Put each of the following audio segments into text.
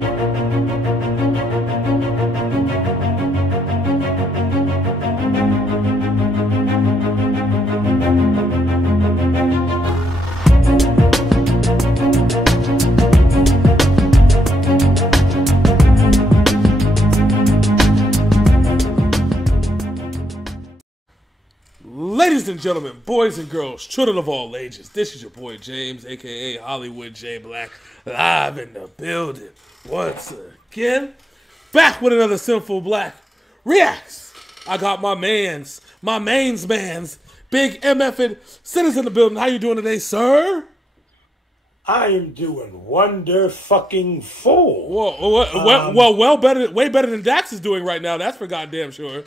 Ladies and gentlemen, boys and girls, children of all ages, this is your boy James, aka Hollywood J Black, live in the building once again. Back with another Sinful Black Reacts. I got my mains, Big MF Sinners in the building. How you doing today, sir? I am doing wonderfucking-ful. Well, way better than Dax is doing right now. That's for goddamn sure.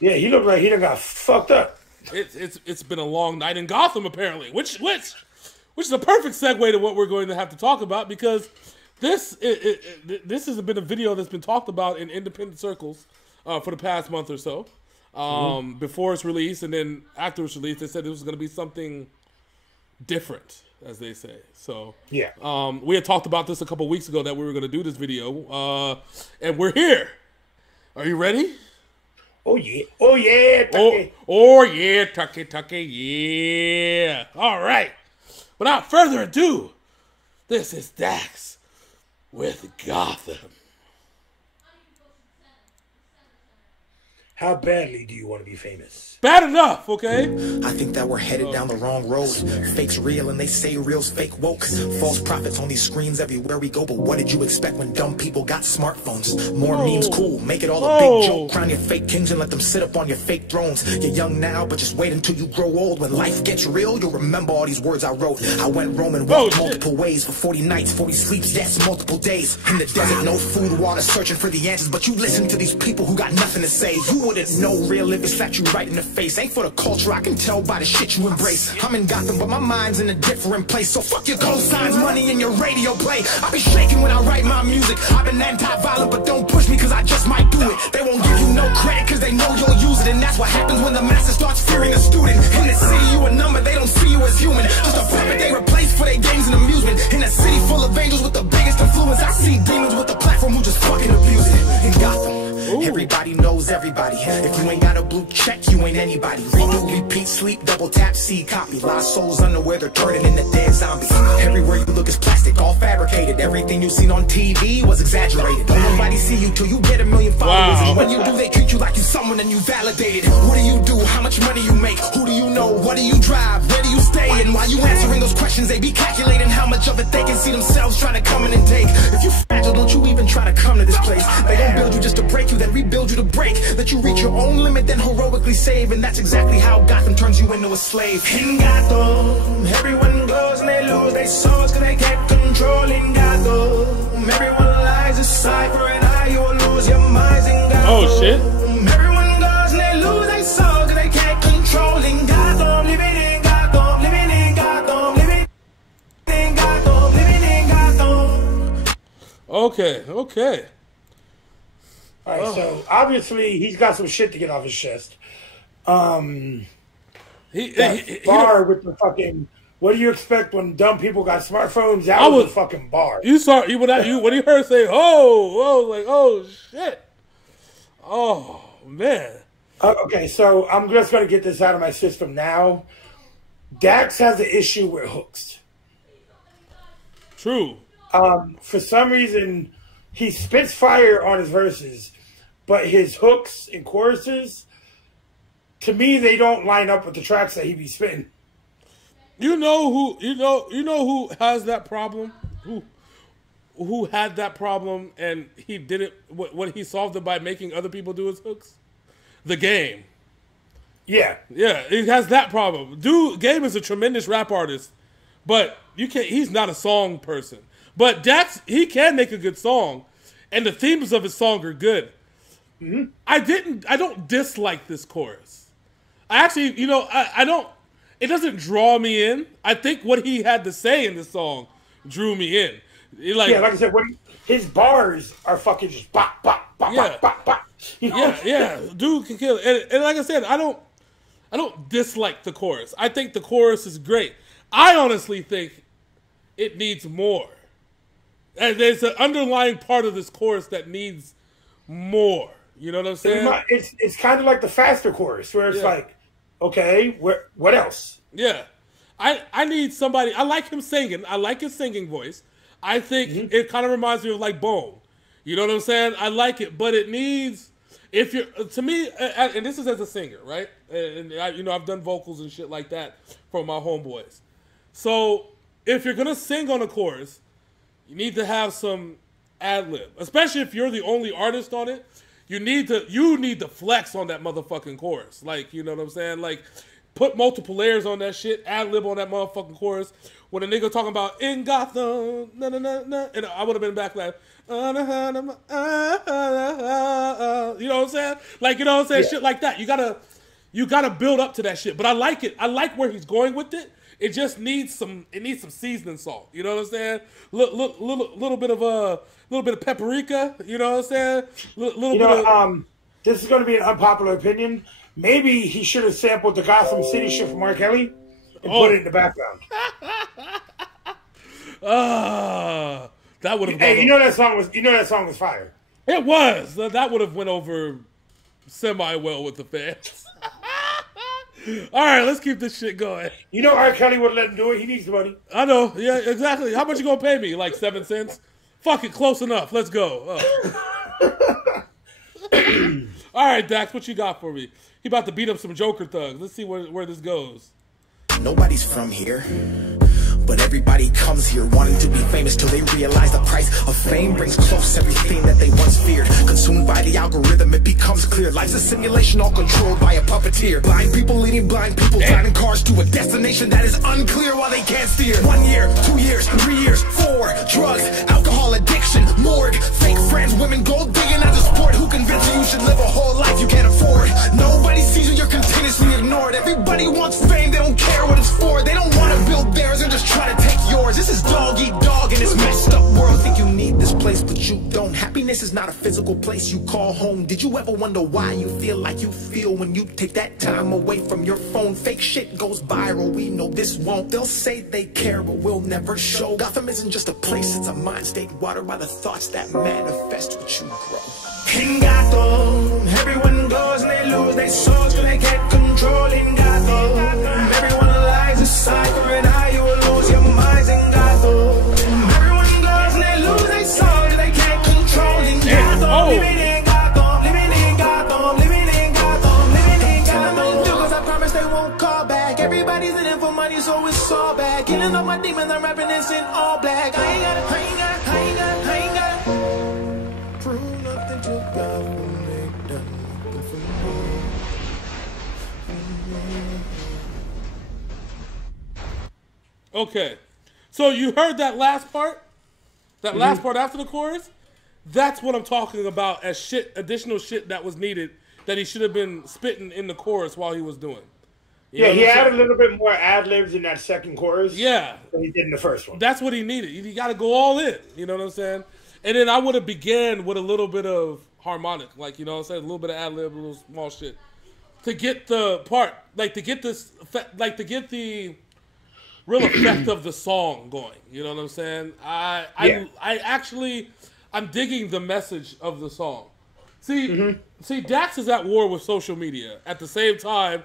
Yeah, he looked like he done got fucked up. It's been a long night in Gotham, apparently, which is a perfect segue to what we're going to have to talk about, because this has been a video that's been talked about in independent circles for the past month or so. Before its release, and then after its release, they said it was going to be something different, as they say. So yeah, we had talked about this a couple weeks ago that we were going to do this video, and we're here. Are you ready? Oh yeah, oh yeah, Tucky. Oh yeah, Tucky, yeah. All right. Without further ado, this is Dax with Gotham. How badly do you want to be famous? Bad enough, okay? I think that we're headed down the wrong road. Fake's real and they say real's fake woke. False prophets on these screens everywhere we go. But what did you expect when dumb people got smartphones? More memes cool, make it all a big joke. Crown your fake kings and let them sit up on your fake thrones. You're young now, but just wait until you grow old. When life gets real, you'll remember all these words I wrote. I went roaming, walked multiple ways for 40 nights, 40 sleeps, yes, multiple days. In the desert, no food, water, searching for the answers. But you listen to these people who got nothing to say. You wouldn't know real if it slapped you right in the face. Ain't for the culture, I can tell by the shit you embrace. I'm in Gotham, but my mind's in a different place. So fuck your cosigns, money, and your radio play. I be shaking when I write my music. I've been anti-violent, but don't push me, cause I just might do it. They won't give you no credit, cause they know you'll use it. And that's what happens when the master starts fearing a student. In the city, you a number, they don't see you as human. Just a puppet they replace for their games and amusement. In a city full of angels with the biggest influence, I see demons with the platform who just fucking abuse it. In Gotham, everybody knows everybody. If you ain't got a blue check, you ain't anybody. Redo, repeat, sleep, double tap, see, copy. Lost souls unaware, they're turning into dead zombies. Everywhere you look is plastic, all fabricated. Everything you seen on TV was exaggerated. Don't nobody see you till you get a million followers. And when you do, they treat you like you someone and you validated. What do you do? How much money you make? Who do you know? What do you drive? Where do you stay? And while you answering those questions, they be calculating how much of it they can see themselves trying to come in and take. If you fragile, don't you even try to come to this place. They don't build you just to break you, then rebuild you to break. Let you reach your own limit, then heroically save. And that's exactly how Gotham turns you into a slave. In Gotham, everyone goes and they lose their souls cause they can't control. In Gotham, everyone lies aside for an eye, you will lose your minds. In Gotham, oh shit. Everyone goes and they lose their souls cause they can't control. In Gotham, living in Gotham, living in Gotham, living in Gotham, living in Gotham. Okay. Alright, so obviously he's got some shit to get off his chest. He bar with the fucking, what do you expect when dumb people got smartphones? That was the fucking bar. You saw when you heard say like, oh shit. Oh man. Okay, so I'm just gonna get this out of my system now. Dax has an issue with hooks. True. For some reason, he spits fire on his verses, but his hooks and choruses, to me, they don't line up with the tracks that he be spitting. You know who has that problem? Who had that problem and he did it? What he solved it by making other people do his hooks? The Game. Yeah, he has that problem. Game is a tremendous rap artist, but he's not a song person. But Dax, he can make a good song, and the themes of his song are good. I don't dislike this chorus. I actually, I don't. It doesn't draw me in. I think what he had to say in this song drew me in. Like I said, his bars are fucking just bop, bop, bop, bop, bop, bop. Yeah. Dude can kill it. And like I said, I don't dislike the chorus. I think the chorus is great. I honestly think it needs more. And there's an underlying part of this chorus that needs more. You know what I'm saying? It's kind of like the faster chorus where it's like, okay, what else? Yeah. I need somebody. I like him singing. I like his singing voice. I think it kind of reminds me of like Bone. You know what I'm saying? I like it, but it needs, if you're, to me, and this is as a singer, right? And I've done vocals and shit like that for my homeboys. So if you're going to sing on a chorus, you need to have some ad-lib, especially if you're the only artist on it. You need to flex on that motherfucking chorus. Like, you know what I'm saying? Like, put multiple layers on that shit, ad-lib on that motherfucking chorus. When a nigga talking about in Gotham, na na na na, and I would have been back like, you know what I'm saying? Like, you know what I'm saying? Shit like that. You gotta build up to that shit. But I like it. I like where he's going with it. It just needs some seasoning salt. You know what I'm saying? Little bit of paprika. You know what I'm saying? This is going to be an unpopular opinion. Maybe he should have sampled the Gotham City shit from R. Kelly and put it in the background. That would have. Hey, that song was fire. It was. That would have went over semi well with the fans. All right, let's keep this shit going. R. Kelly wouldn't let him do it. He needs the money. I know. Yeah, exactly. How much you gonna pay me? Like 7 cents? Fuck it, close enough. Let's go. All right, Dax, what you got for me? He about to beat up some Joker thugs. Let's see where this goes. Nobody's from here, but everybody comes here wanting to be famous till they realize the price of fame brings close everything that they once feared. Consumed by the algorithm, it becomes clear. Life's a simulation all controlled by a puppeteer. Blind people leading blind people, driving cars to a destination that is unclear while they can't steer. 1 year, 2 years, 3 years, 4. Drugs, alcohol addiction, morgue, fake friends, women, gold digging as a sport. Who convinced you should live a whole life you can't afford? Nobody sees you, you're continuously ignored. Everybody wants fame, they don't care what it's for. They don't want to build theirs, they're just trying to take yours. This is dog eat dog in this messed up world. Think you need this place, but you don't. Happiness is not a physical place you call home. Did you ever wonder why you feel like you feel when you take that time away from your phone? Fake shit goes viral, we know this won't. They'll say they care, but we'll never show. Gotham isn't just a place, it's a mind state watered by the thoughts that manifest what you grow. In Gotham, everyone goes and they lose their souls cause they can't control. In Gotham, everyone lies aside for an eye, you will lose your minds. In Gotham, everyone goes and they lose their souls cause they can't control. In Gotham, living in Gotham, living in Gotham, living in Gotham, living in Gotham. Because I promise they won't call back. Everybody's in it for money, so it's all bad. Killing all my demons, I'm rapping this in all black. I ain't got prove nothing to God when they done nothing for me. Okay, so you heard that last part? That last part after the chorus? That's what I'm talking about as shit, additional shit that was needed that he should have been spitting in the chorus while he was doing. He had a little bit more ad-libs in that second chorus than he did in the first one. That's what he needed. You got to go all in, you know what I'm saying? And then I would have began with a little bit of harmonic, like, you know what I'm saying? A little bit of ad-lib, a little small shit. To get the part, like to get this, like to get the real effect of the song going. You know what I'm saying? I'm digging the message of the song. See, Dax is at war with social media. At the same time,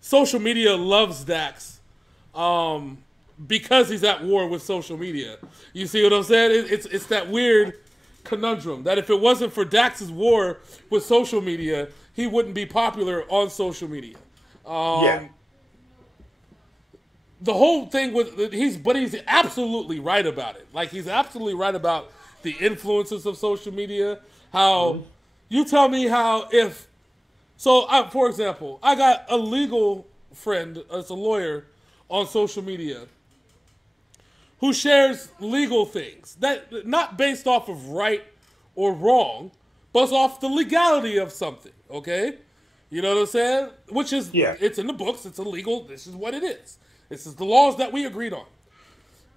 social media loves Dax because he's at war with social media. You see what I'm saying? It's that weird conundrum that if it wasn't for Dax's war with social media, he wouldn't be popular on social media. The whole thing with he's absolutely right about it. Like he's absolutely right about the influences of social media. How you tell me how if for example, I got a legal friend as a lawyer on social media who shares legal things that not based off of right or wrong, but off the legality of something. Okay, you know what I'm saying? Which is it's in the books. It's illegal. This is what it is. This is the laws that we agreed on.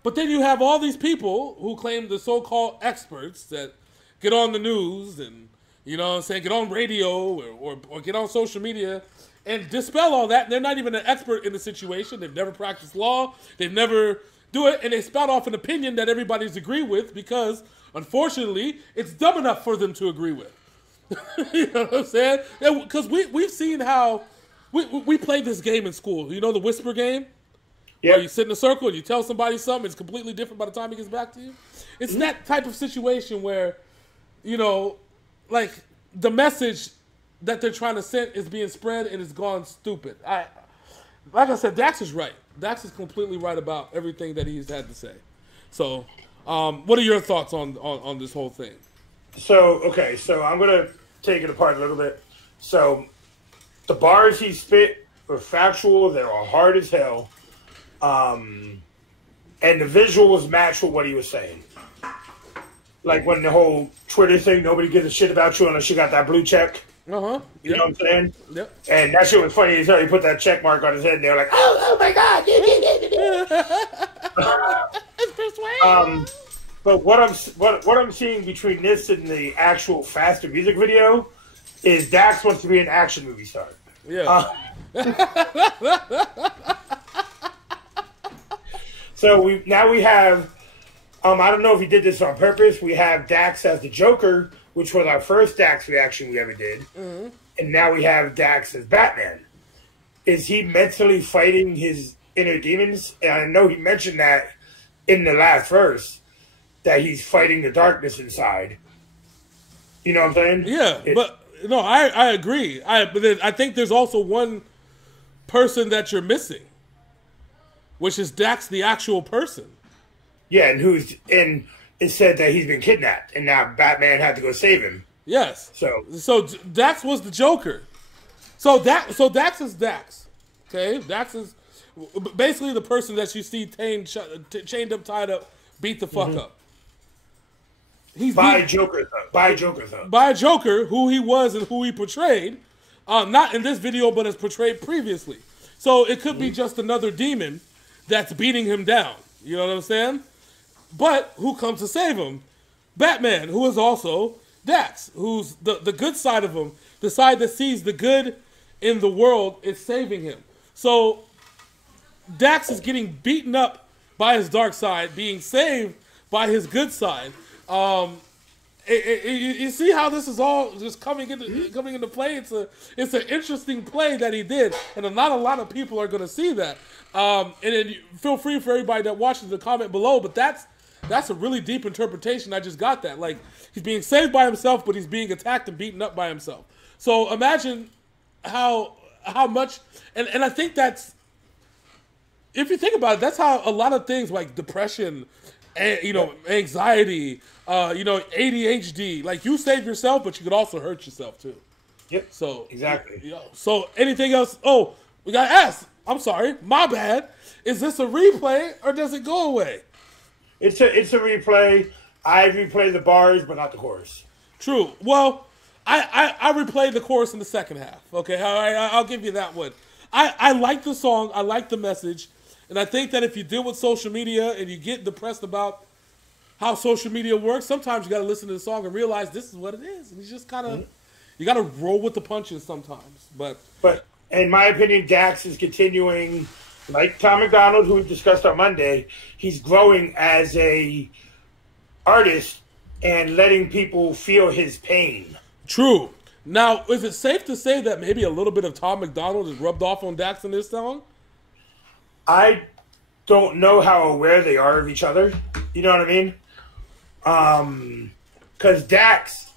But then you have all these people who claim the so-called experts that get on the news and, you know what I'm saying, get on radio or get on social media and dispel all that. And they're not even an expert in the situation. They've never practiced law. They've never do it, and they spout off an opinion that everybody's agree with because, unfortunately, it's dumb enough for them to agree with. You know what I'm saying? Because we've seen how we played this game in school. You know the whisper game? Yeah. Where you sit in a circle and you tell somebody something, it's completely different by the time he gets back to you. It's that type of situation where, you know, like the message that they're trying to send is being spread and it's gone stupid. Like I said, Dax is right. Dax is completely right about everything that he's had to say. So, what are your thoughts on this whole thing? So I'm going to take it apart a little bit. So, the bars he spit were factual. They were hard as hell. And the visuals match with what he was saying. Like when the whole Twitter thing, nobody gives a shit about you unless you got that blue check. Uh-huh. You know what I'm saying? Yep. And that shit was funny as hell. He put that check mark on his head and they were like, oh my God. But what I'm seeing between this and the actual Faster music video is Dax wants to be an action movie star. Yeah. So we have, I don't know if he did this on purpose. We have Dax as the Joker, which was our first Dax reaction we ever did. Mm-hmm. And now we have Dax as Batman. Is he mentally fighting his inner demons? And I know he mentioned that in the last verse, that he's fighting the darkness inside. You know what I'm saying? Yeah, but no, I agree. But I think there's also one person that you're missing, which is Dax, the actual person. Yeah, and it said that he's been kidnapped, and now Batman had to go save him. Yes. So Dax was the Joker. So Dax is Dax. Okay, Dax is basically the person that you see chained up, tied up, beat the fuck up. He's by a Joker, though. By a Joker, who he was and who he portrayed, not in this video, but as portrayed previously. So it could be just another demon that's beating him down. You know what I'm saying? But who comes to save him? Batman, who is also Dax, who's the good side of him, the side that sees the good in the world is saving him. So Dax is getting beaten up by his dark side, being saved by his good side. You see how this is all just coming into play. It's an interesting play that he did, and not a lot of people are going to see that. And then feel free for everybody that watches to comment below. But that's a really deep interpretation. I just got that. Like, he's being saved by himself, but he's being attacked and beaten up by himself. So imagine how much, and I think that's, if you think about it, that's how a lot of things like depression, anxiety, ADHD, like you save yourself, but you could also hurt yourself too. Yep. So exactly. So anything else? Oh, we got to ask. I'm sorry, my bad. Is this a replay or does it go away? It's a replay. I replay the bars, but not the chorus. True. Well, I replayed the chorus in the second half. Okay, I'll give you that one. I like the song. I like the message. And I think that if you deal with social media and you get depressed about how social media works, sometimes you got to listen to the song and realize this is what it is. And you just kind of, you got to roll with the punches sometimes. But in my opinion, Dax is continuing, like Tom McDonald, who we discussed on Monday, he's growing as a artist and letting people feel his pain. True. Now, is it safe to say that maybe a little bit of Tom McDonald is rubbed off on Dax in this song? I don't know how aware they are of each other. You know what I mean? Because Dax,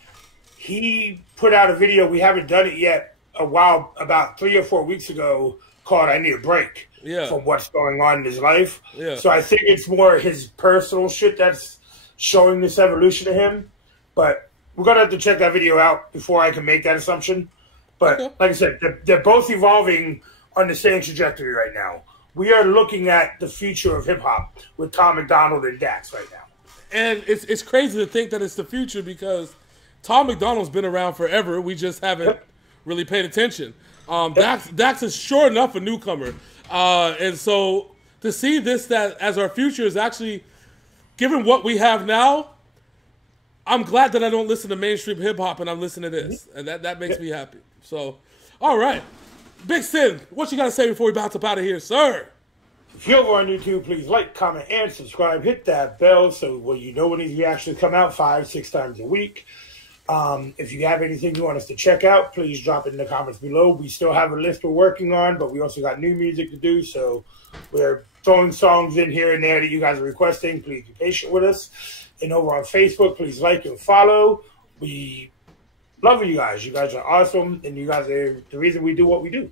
he put out a video, we haven't done it yet, about 3 or 4 weeks ago, called I Need a Break from what's going on in his life. Yeah. So I think it's more his personal shit that's showing this evolution to him. But we're going to have to check that video out before I can make that assumption. But like I said, they're both evolving on the same trajectory right now. We are looking at the future of hip-hop with Tom McDonald and Dax right now. And it's crazy to think that it's the future because Tom McDonald's been around forever. We just haven't really paid attention. Dax is sure enough a newcomer. And so to see this that as our future is actually, given what we have now, I'm glad that I don't listen to mainstream hip-hop and I'm listening to this. And that makes me happy. So, all right. Big Sin, what you got to say before we bounce up out of here, sir? If you're over on YouTube, please like, comment, and subscribe. Hit that bell so you know when these reactions come out 5-6 times a week. If you have anything you want us to check out, please drop it in the comments below. We still have a list we're working on, but we also got new music to do, so we're throwing songs in here and there that you guys are requesting. Please be patient with us. And over on Facebook, please like and follow. We love you guys. You guys are awesome, and you guys are the reason we do what we do.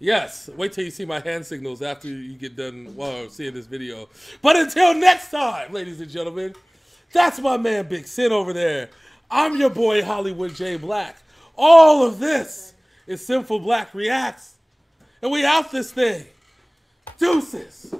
Yes. Wait till you see my hand signals after you get done seeing this video. But until next time, ladies and gentlemen, that's my man Big Sin over there. I'm your boy Hollywood J Black. All of this is Sinful Black Reacts. And we out this thing. Deuces.